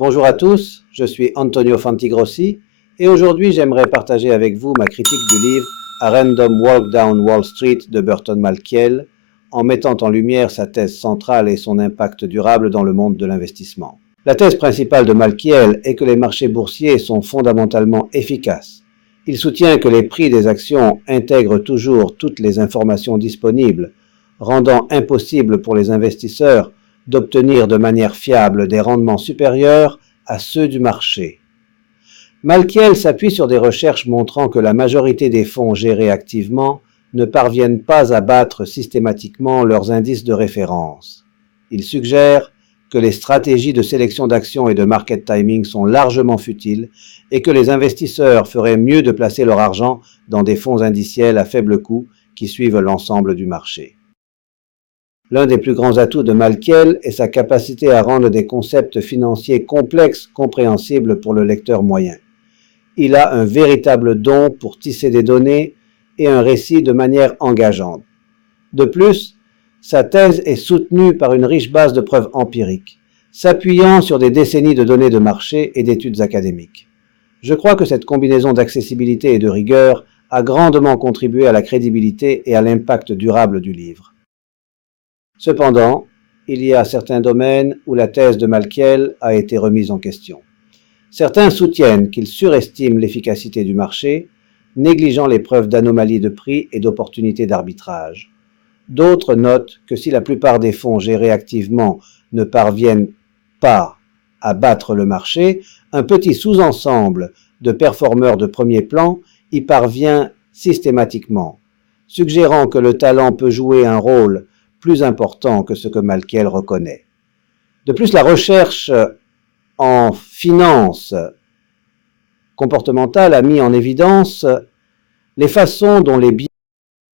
Bonjour à tous, je suis Antonio Fantigrossi et aujourd'hui j'aimerais partager avec vous ma critique du livre A Random Walk Down Wall Street de Burton Malkiel en mettant en lumière sa thèse centrale et son impact durable dans le monde de l'investissement. La thèse principale de Malkiel est que les marchés boursiers sont fondamentalement efficaces. Il soutient que les prix des actions intègrent toujours toutes les informations disponibles, rendant impossible pour les investisseurs d'obtenir de manière fiable des rendements supérieurs à ceux du marché. Malkiel s'appuie sur des recherches montrant que la majorité des fonds gérés activement ne parviennent pas à battre systématiquement leurs indices de référence. Il suggère que les stratégies de sélection d'actions et de market timing sont largement futiles et que les investisseurs feraient mieux de placer leur argent dans des fonds indiciels à faible coût qui suivent l'ensemble du marché. L'un des plus grands atouts de Malkiel est sa capacité à rendre des concepts financiers complexes compréhensibles pour le lecteur moyen. Il a un véritable don pour tisser des données et un récit de manière engageante. De plus, sa thèse est soutenue par une riche base de preuves empiriques, s'appuyant sur des décennies de données de marché et d'études académiques. Je crois que cette combinaison d'accessibilité et de rigueur a grandement contribué à la crédibilité et à l'impact durable du livre. Cependant, il y a certains domaines où la thèse de Malkiel a été remise en question. Certains soutiennent qu'il surestime l'efficacité du marché, négligeant les preuves d'anomalies de prix et d'opportunités d'arbitrage. D'autres notent que si la plupart des fonds gérés activement ne parviennent pas à battre le marché, un petit sous-ensemble de performeurs de premier plan y parvient systématiquement, suggérant que le talent peut jouer un rôle plus important que ce que Malkiel reconnaît. De plus, la recherche en finance comportementale a mis en évidence les façons dont les biais.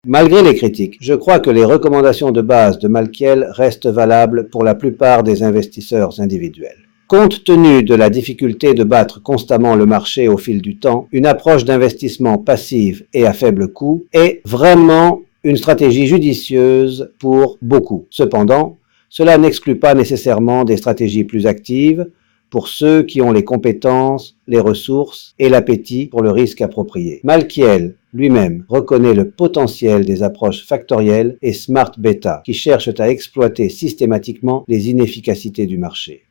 Malgré les critiques, je crois que les recommandations de base de Malkiel restent valables pour la plupart des investisseurs individuels. Compte tenu de la difficulté de battre constamment le marché au fil du temps, une approche d'investissement passive et à faible coût est vraiment une stratégie judicieuse pour beaucoup. Cependant, cela n'exclut pas nécessairement des stratégies plus actives pour ceux qui ont les compétences, les ressources et l'appétit pour le risque approprié. Malkiel lui-même reconnaît le potentiel des approches factorielles et smart beta qui cherchent à exploiter systématiquement les inefficacités du marché.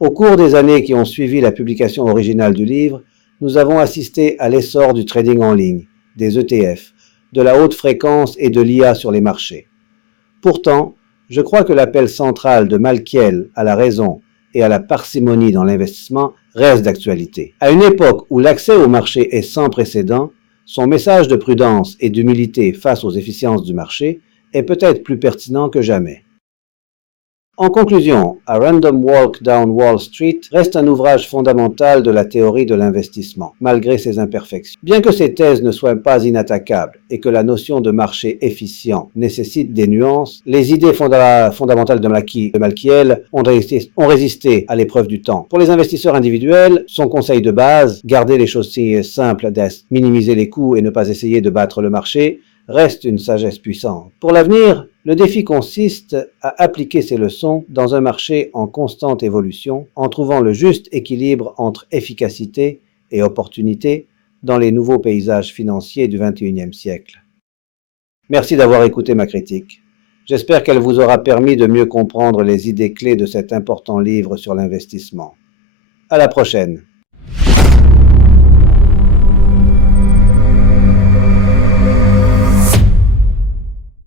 Au cours des années qui ont suivi la publication originale du livre, nous avons assisté à l'essor du trading en ligne, des ETF, de la haute fréquence et de l'IA sur les marchés. Pourtant, je crois que l'appel central de Malkiel à la raison et à la parcimonie dans l'investissement reste d'actualité. À une époque où l'accès au marché est sans précédent, son message de prudence et d'humilité face aux efficiences du marché est peut-être plus pertinent que jamais. En conclusion, A Random Walk Down Wall Street reste un ouvrage fondamental de la théorie de l'investissement, malgré ses imperfections. Bien que ces thèses ne soient pas inattaquables et que la notion de marché efficient nécessite des nuances, les idées fondamentales de Malkiel ont résisté à l'épreuve du temps. Pour les investisseurs individuels, son conseil de base, garder les choses si simples, minimiser les coûts et ne pas essayer de battre le marché, reste une sagesse puissante. Pour l'avenir, le défi consiste à appliquer ces leçons dans un marché en constante évolution, en trouvant le juste équilibre entre efficacité et opportunité dans les nouveaux paysages financiers du XXIe siècle. Merci d'avoir écouté ma critique. J'espère qu'elle vous aura permis de mieux comprendre les idées clés de cet important livre sur l'investissement. À la prochaine!